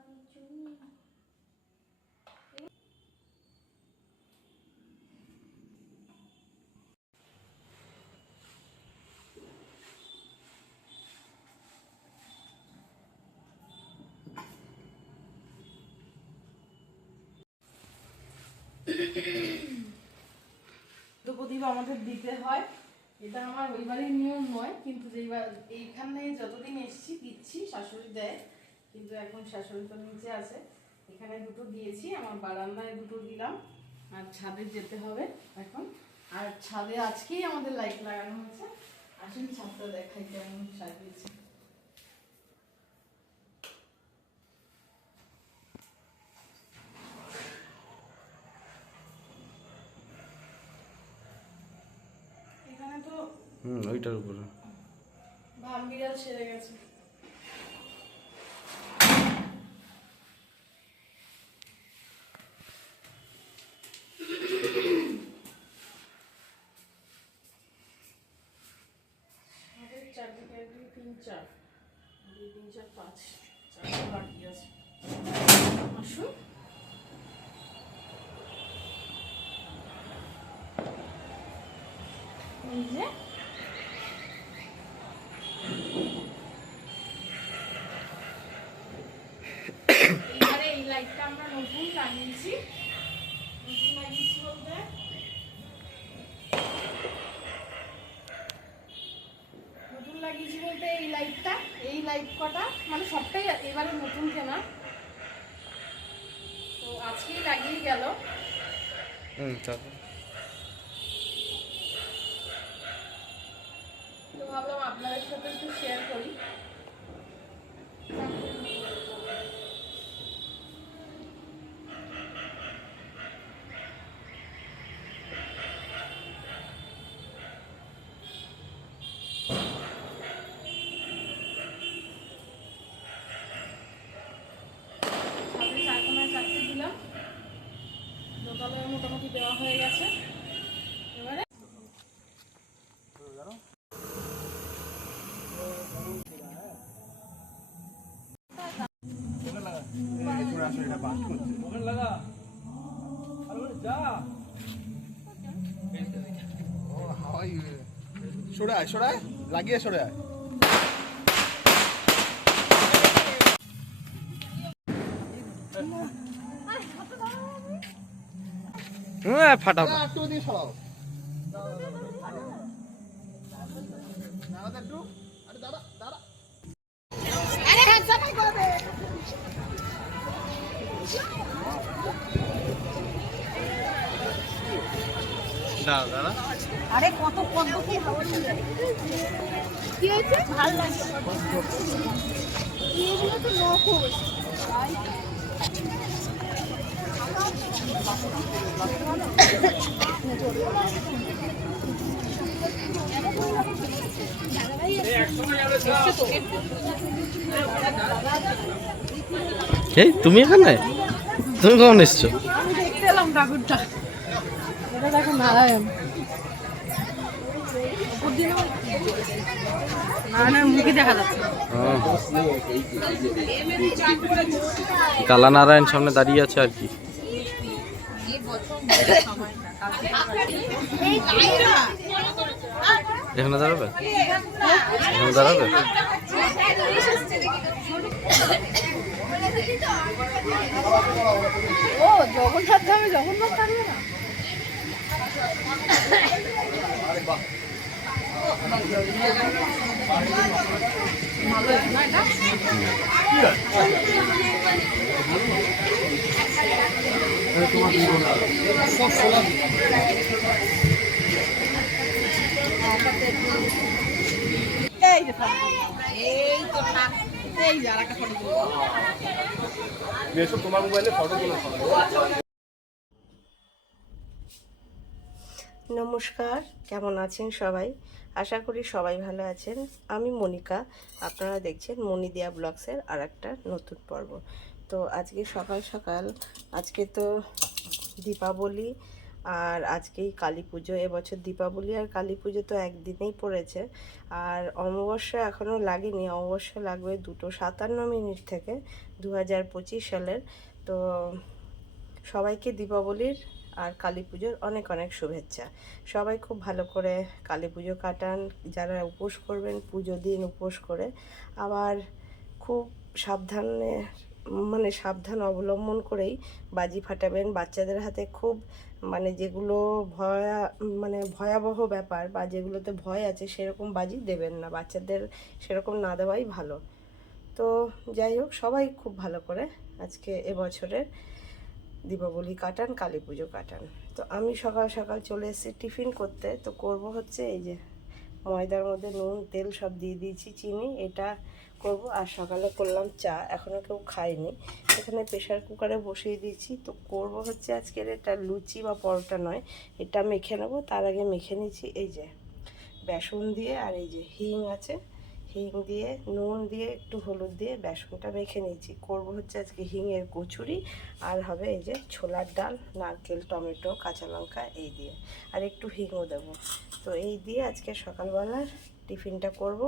নেই প্রদীপ আমাদের দিতে হয়। এটা আমার ওই নিয়ম নয়, কিন্তু যেইবার এইখানে যতদিন এসেছি দিচ্ছি, শাশুড়ি দেয়। কিন্তু এখন শাশুড়ি তো নিচে আছে। এখানে দুটো দিয়েছি আমার বারান্দায় দুটো দিলাম। আর ছাদে যেতে হবে এখন। আর ছাদে আজকেই আমাদের লাইট লাগানো হয়েছে। আসুন ছাদটা দেখাই কেমন সাজিয়েছি। এখানে তো হুম ওইটার উপরে। ভালো বিড়াল সেরে গেছে আমাদের চারদিকে এক দুই তিন চার দুই তিন চার পাঁচ চারটা বাকি আছে আসুন। এই যে লাইট কটা? মানে সবটাই এবারে নতুন কেনা। তো আজকেই লাগিয়ে গেল। হুম তো ভাবলাম আপনাদের সাথে একটু শেয়ার করি। গেছে এবারে সরে আয় সরে আয় লাগিয়ে সরে হ্যাঁ ফাটাও। না, একটু সরাও। আরে কত পদ্ম কি কি হয়েছে? ভালো লাগছে। এগুলো তো নকল এই তুমি এখানে? তুমি কখন এসছো? কালা নারায়ণ সামনে দাঁড়িয়ে আছে আর কি। এখানে দাঁড়াবে? এখানে দাঁড়াবে? ও জগন্নাথ ধামে জগন্নাথ থাকবে না? ভালো না নমস্কার, কেমন আছেন সবাই? আশা করি সবাই ভালো আছেন। আমি মনিকা, আপনারা দেখছেন মনিদিয়া ব্লগসের আর একটা নতুন পর্ব। তো আজকে সকাল সকাল, আজকে তো দীপাবলি আর আজকেই কালী পুজো। এবছর দীপাবলি আর কালী পুজো তো একদিনেই পড়েছে। আর অমাবস্যা এখনও লাগেনি। অমাবস্যা লাগবে দুটো সাতান্ন মিনিট থেকে দু হাজার পঁচিশ সালের। তো সবাইকে দীপাবলির আর কালী পুজোর অনেক অনেক শুভেচ্ছা। সবাই খুব ভালো করে কালী পুজো কাটান। যারা উপোস করবেন, পুজো দিন উপোস করে। আবার খুব সাবধানে মানে সাবধান অবলম্বন করেই বাজি ফাটাবেন। বাচ্চাদের হাতে খুব মানে যেগুলো ভয়া মানে ভয়াবহ ব্যাপার বা যেগুলোতে ভয় আছে সেরকম বাজি দেবেন না। বাচ্চাদের সেরকম না দেওয়াই ভালো। তো যাই হোক, সবাই খুব ভালো করে আজকে এবছরের দীপাবলি কাটান, কালী পুজো কাটান। তো আমি সকাল সকাল চলে এসেছি টিফিন করতে। তো করব হচ্ছে এই যে ময়দার মধ্যে নুন, তেল সব দিয়ে দিয়েছি, চিনি। এটা করব। আর সকালে করলাম চা এখনও কেউ খায়নি। এখানে প্রেশার কুকারে বসিয়ে দিয়েছি। তো করব হচ্ছে আজকের এটা লুচি বা পরোটা নয়, এটা মেখে নেব। তার আগে মেখে নিয়েছি এই যে বেসন দিয়ে আর এই যে হিং আছে। হিং দিয়ে, নুন দিয়ে, একটু হলুদ দিয়ে বেসনটা মেখে নিয়েছি। করব হচ্ছে আজকে হিংয়ের কচুরি আর হবে এই যে ছোলার ডাল, নারকেল, টমেটো, কাঁচা লঙ্কা এই দিয়ে। আর একটু হিংও দেবো। তো এই দিয়ে আজকে সকালবেলার টিফিনটা করব।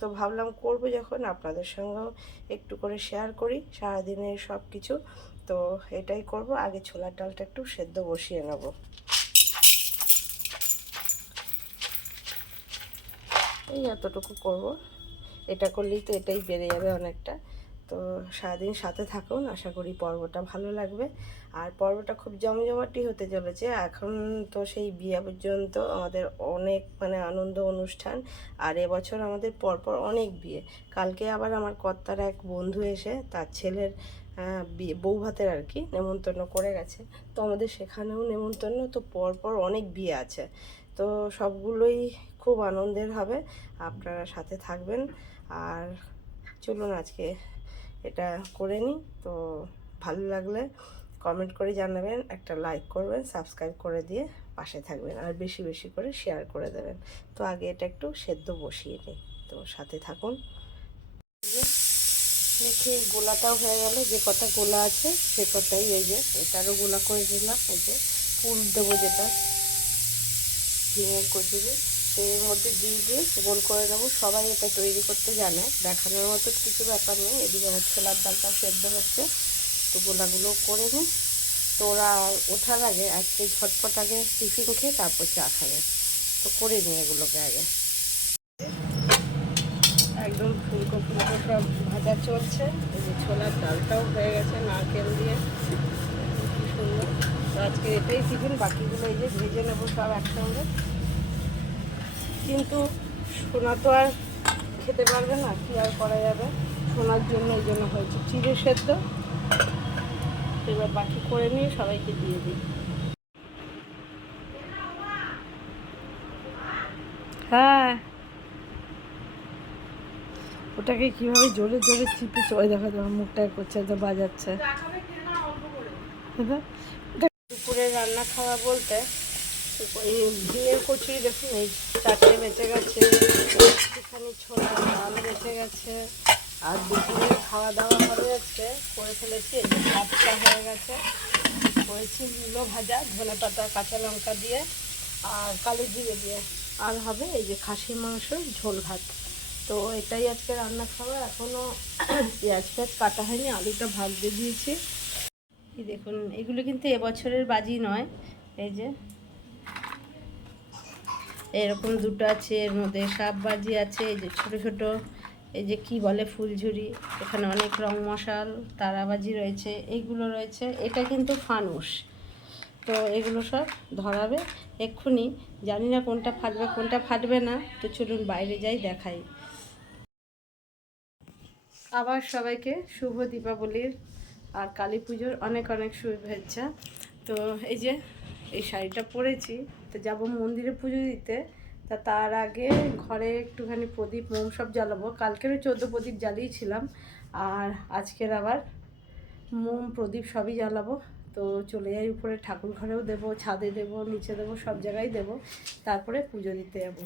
তো ভাবলাম করব যখন, আপনাদের সঙ্গেও একটু করে শেয়ার করি, সারাদিনের সব কিছু তো এটাই করব। আগে ছোলার ডালটা একটু সেদ্ধ বসিয়ে নেব। এই এতটুকু করব। এটা করলেই তো এটাই বেড়ে যাবে অনেকটা। তো সারাদিন সাথে থাকুন, আশা করি পর্বটা ভালো লাগবে। আর পর্বটা খুব জমজমাটি হতে চলেছে, এখন তো সেই বিয়ে পর্যন্ত আমাদের অনেক মানে আনন্দ অনুষ্ঠান, আর এবছর আমাদের পরপর অনেক বিয়ে। কালকে আবার আমার কর্তার এক বন্ধু এসে তার ছেলের বউ ভাতের আর কি নেমন্তন্ন করে গেছে। তো আমাদের সেখানেও নেমন্তন্ন, তো পরপর অনেক বিয়ে আছে। তো সবগুলোই খুব আনন্দের হবে, আপনারা সাথে থাকবেন। আর চলুন আজকে এটা করে নিই। তো ভালো লাগলে কমেন্ট করে জানাবেন, একটা লাইক করবেন সাবস্ক্রাইব করে দিয়ে পাশে থাকবেন আর বেশি বেশি করে শেয়ার করে দেবেন। তো আগে এটা একটু সেদ্ধ বসিয়ে নিই। তো সাথে থাকুন। মেখে গোলাটাও হয়ে গেল, যে কটা গোলা আছে সে কটাই এই যে, এটারও গোলা করে দিলাম এই যে ফুল দেবো যেটা ঝিঙের কচুরি। এর মধ্যে দিয়ে দিয়ে গোল করে নেব। সবাই এটা তৈরি করতে জানে। দেখানোর মতো কিছু ব্যাপার নেই। এদিকে আমার ছোলার ডালটা সেদ্ধ হচ্ছে। তো গোলাগুলো করে নিই। তো ওরা ওঠার আগে আজকে ঝটপট আগে টিফিন খেয়ে তারপর চা খাবে। তো করে নিই এগুলোকে আগে। একদম ফুলকো ফুলকো সব ভাজা চলছে। এই যে ছোলার ডালটাও হয়ে গেছে নারকেল দিয়ে। কি সুন্দর। তো আজকে এটাই টিফিন। বাকিগুলো এই যে ভেজে নেব সব একসঙ্গে। কিন্তু সোনা তো আর খেতে পারবে না, কি আর করা যাবে? সোনার জন্য, এই জন্য হয়েছে। চিড়ে সেদ্ধ। এবার বাকি করে নিয়ে সবাইকে দিয়ে দিই। হ্যাঁ। ওটাকে কীভাবে জোরে জোরে চিপেছে ওই দেখো দেখো মুখটা করছে তো বাজাচ্ছে। দুপুরে রান্না খাওয়া বলতে, এই ভিড়ের কচুরি দেখুন, এই চারটে বেঁচে গেছে, একটুখানি ছোলা ডাল বেঁচে গেছে, আর দুপুরে খাওয়া দাওয়া হবে আজকে, করে ফেলেছি ভাতটা হয়ে গেছে, করেছি মূলো ভাজা, ধনে পাতা, কাঁচা লঙ্কা দিয়ে, আর কালো জিরে দিয়ে, আর হবে এই যে খাসির মাংস ঝোল ভাত। তো এটাই আজকে রান্না খাওয়া এখনও পেঁয়াজ পেঁয়াজ কাটা হয়নি, আলুটা ভাজতে দিয়েছি। দেখুন, এগুলো কিন্তু এবছরের বাজি নয়, এই যে এরকম দুটো আছে, এর মধ্যে সাপ বাজি আছে, এই যে ছোটো ছোটো, এই যে কি বলে ফুলঝুরি, এখানে অনেক রং মশাল, তারাবাজি রয়েছে এইগুলো রয়েছে। এটা কিন্তু ফানুস। তো এগুলো সব ধরাবে এক্ষুনি। জানি না কোনটা ফাটবে কোনটা ফাটবে না, তো চলুন বাইরে যাই, দেখাই। আবার সবাইকে শুভ দীপাবলির আর কালী পুজোর অনেক অনেক শুভেচ্ছা। তো এই যে এই শাড়িটা পরেছি, তো যাব মন্দিরে পুজো দিতে, তা তার আগে ঘরে একটুখানি প্রদীপ, মোম সব জ্বালাবো। কালকেরও চোদ্দ প্রদীপ জ্বালিয়েছিলাম, আর আজকের আবার মোম, প্রদীপ সবই জ্বালাবো। তো চলে যাই উপরে, ঠাকুর ঘরেও দেবো, ছাদে দেবো, নিচে দেবো, সব জায়গায় দেবো, তারপরে পুজো দিতে যাব।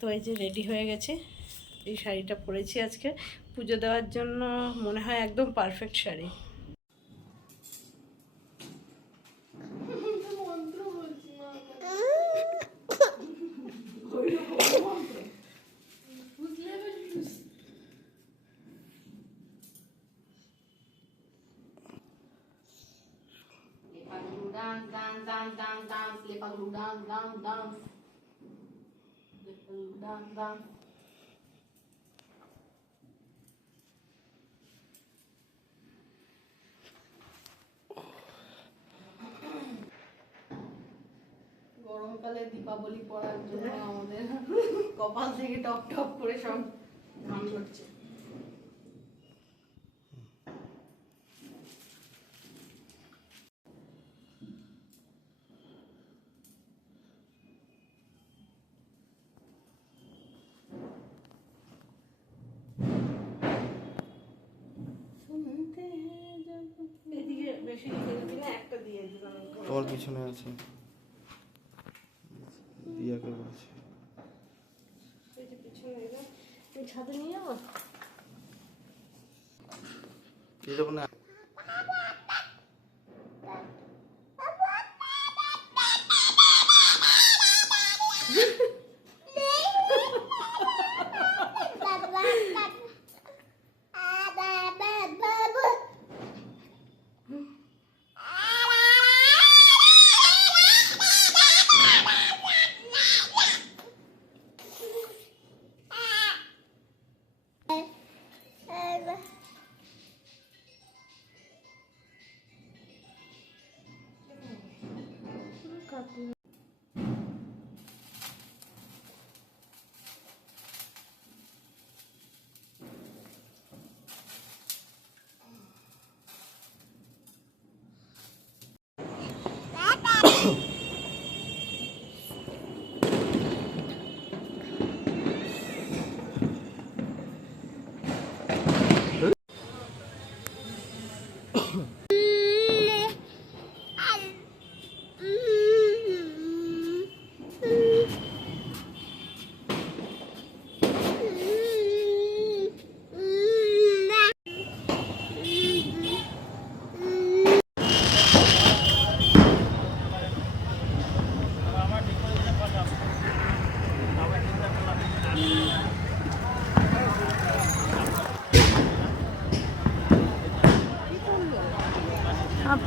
তো এই যে রেডি হয়ে গেছে, এই শাড়িটা পরেছি আজকে। পুজো দেওয়ার জন্য মনে হয় একদম পারফেক্ট শাড়ি মন্ত্র বলছি না ডান্স ডান্স ডান্স লেপাগুলো ডান্স ডান্স ডান্স লেপাগুলো ডান্স ডান্স গরমকালে দীপাবলি পড়ার জন্য আমাদের কপাল থেকে টপ টপ করে সব ঘাম ঝরছে তোমার পিছনে আছে।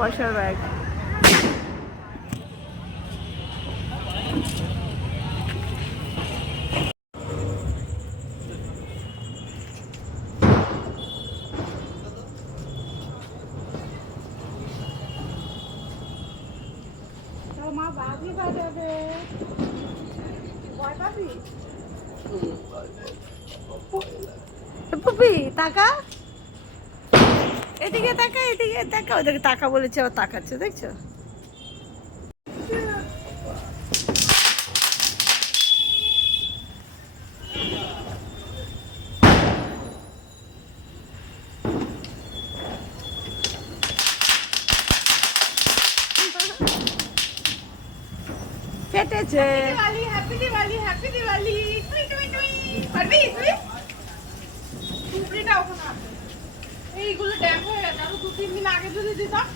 পয়সার ব্যাগ মা বাজি বাজাবে ভয় পাবি পুপি টাকা এদিকে তাকা এদিকে তাকা ওদেরকে তাকা বলেছে আবার তাকাচ্ছে দেখছ কেটেছে দিওয়ালি হ্যাপি দিওয়ালি হ্যাপি দিওয়ালি টুই টুই টুই পারবি তুই টুকরিটা ওখানে আছে এইগুলো ড্যাম হয়ে গেছে আরও দু তিন দিন আগে যদি দিতাম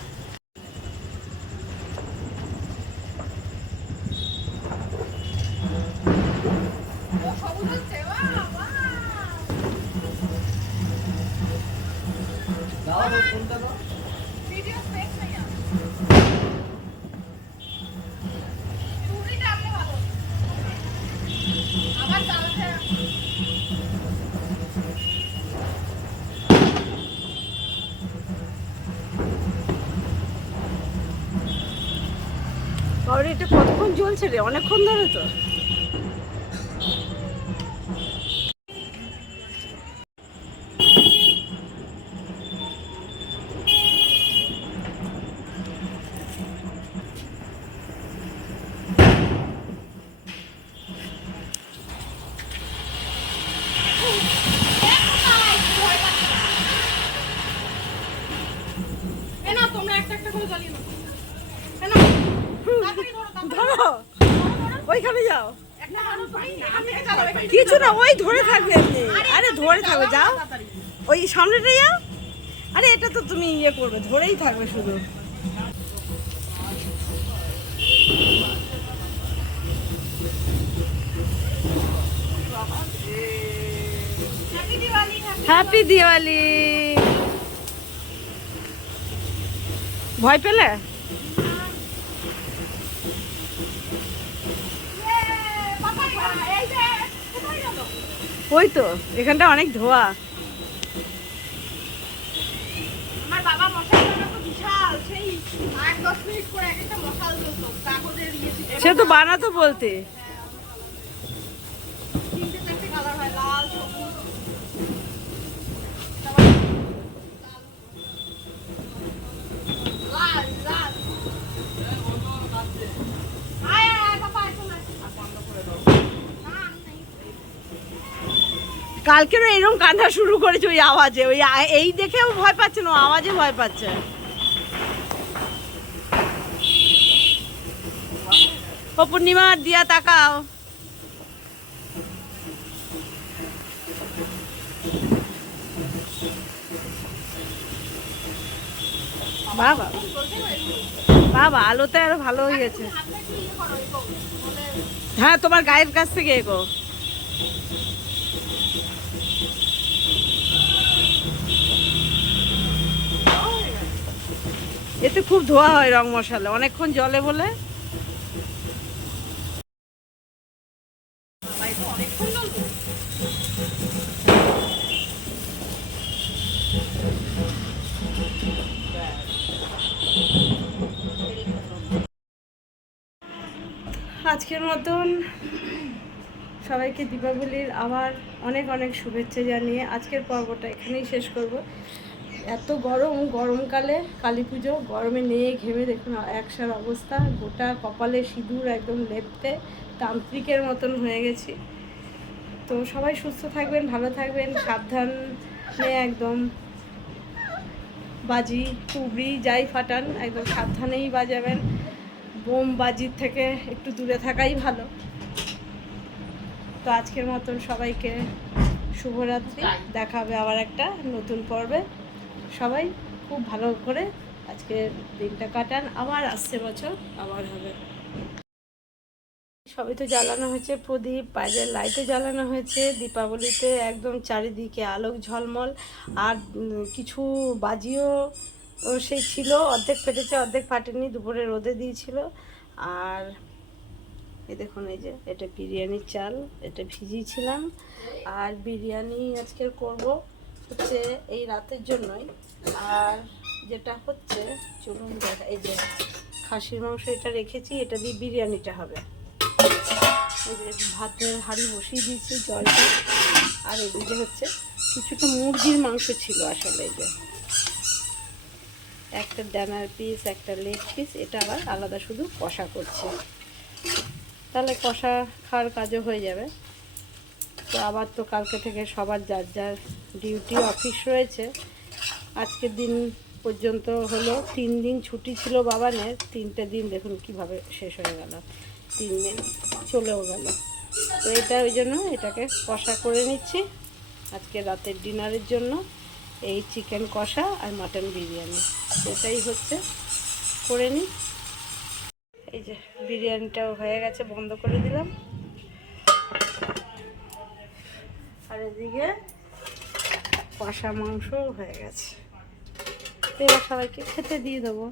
ও, সবুজ হচ্ছে, বাহ, বাহ। ভিডিও ফেক নাই আর। টুকরিটা আনলে ভালো। আবার জ্বালাতে বাবারে এটা কতক্ষণ চলছে রে? অনেকক্ষণ ধরে তো। ওই সামনেটা যাও আরে এটা তো তুমি ইয়ে করবে ধরেই থাকবে শুধু। হ্যাপি দিওয়ালি ভয় পেলে? ওই তো এখানটা অনেক ধোয়া। আয়। না, আমি নাই। কালকেরও এরকম কান্না শুরু করেছে ওই আওয়াজে। ওই এই দেখেও ভয় পাচ্ছে না আওয়াজে ভয় পাচ্ছে। ও পূর্ণিমা দিয়া তাকাও। বাবা বাবা আলোতে আরও ভালো হয়ে ইয়ে। বলে, হ্যাঁ তোমার গায়ের কাছ থেকে এগো। এতে খুব ধোয়া হয় রং মশালা। অনেকক্ষণ জলে বলে আজকের মতন সবাইকে দীপাবলির আবার অনেক অনেক শুভেচ্ছা জানিয়ে আজকের পর্বটা এখানেই শেষ করব। এত গরম, গরমকালে কালী পুজো, গরমে নিয়ে ঘেমে দেখুন একসার অবস্থা। গোটা কপালে সিঁদুর একদম লেপতে তান্ত্রিকের মতন হয়ে গেছি। তো সবাই সুস্থ থাকবেন, ভালো থাকবেন, সাবধানে একদম বাজি টুবড়ি যাই ফাটান, একদম সাবধানেই বাজাবেন। বোম বাজির থেকে একটু দূরে থাকাই ভালো। তো আজকের মতন সবাইকে শুভরাত্রি। দেখা হবে আবার একটা নতুন পর্বে। সবাই খুব ভালো করে আজকের দিনটা কাটান। আবার আসছে বছর, আবার হবে। সবই তো জ্বালানো হয়েছে, প্রদীপ, বাইরের লাইটও জ্বালানো হয়েছে। দীপাবলিতে একদম চারিদিকে আলোক ঝলমল। আর কিছু বাজিও ও সেই ছিল, অর্ধেক ফেটেছে, অর্ধেক ফাটেনি, দুপুরে রোদে দিয়েছিল। আর এই দেখুন, এই যে, এটা বিরিয়ানির চাল, এটা ভিজিয়েছিলাম। আর বিরিয়ানি আজকে করব হচ্ছে এই রাতের জন্যই। আর যেটা হচ্ছে, চলুন দেখা, এই যে খাসির মাংস এটা রেখেছি, এটা দিয়ে বিরিয়ানিটা হবে। এই যে ভাতের হাঁড়ি বসিয়ে দিয়েছি জলটা। আর এদিকে হচ্ছে, কিছুটা মুরগির মাংস ছিল আসলে এই যে। একটা ডানার পিস একটা লেগ পিস এটা আবার আলাদা শুধু কষা করছি। তাহলে কষা খাওয়ার কাজও হয়ে যাবে। তো আবার তো কালকে থেকে সবার যার যার ডিউটি অফিস রয়েছে। আজকের দিন পর্যন্ত হলো, তিন দিন ছুটি ছিল বাবানের, তিনটে দিন দেখুন কীভাবে শেষ হয়ে গেল। তিন দিন চলেও গেল। তো এটা ওই জন্য এটাকে কষা করে নিচ্ছি। আজকে রাতের ডিনারের জন্য। এই চিকেন কষা আর মাটন বিরিয়ানি। এটাই হচ্ছে। করে নিই এই যে বিরিয়ানিটাও হয়ে গেছে, বন্ধ করে দিলাম। আর এদিকে কষা মাংসও হয়ে গেছে। এবার সবাইকে খেতে দিয়ে দেবো।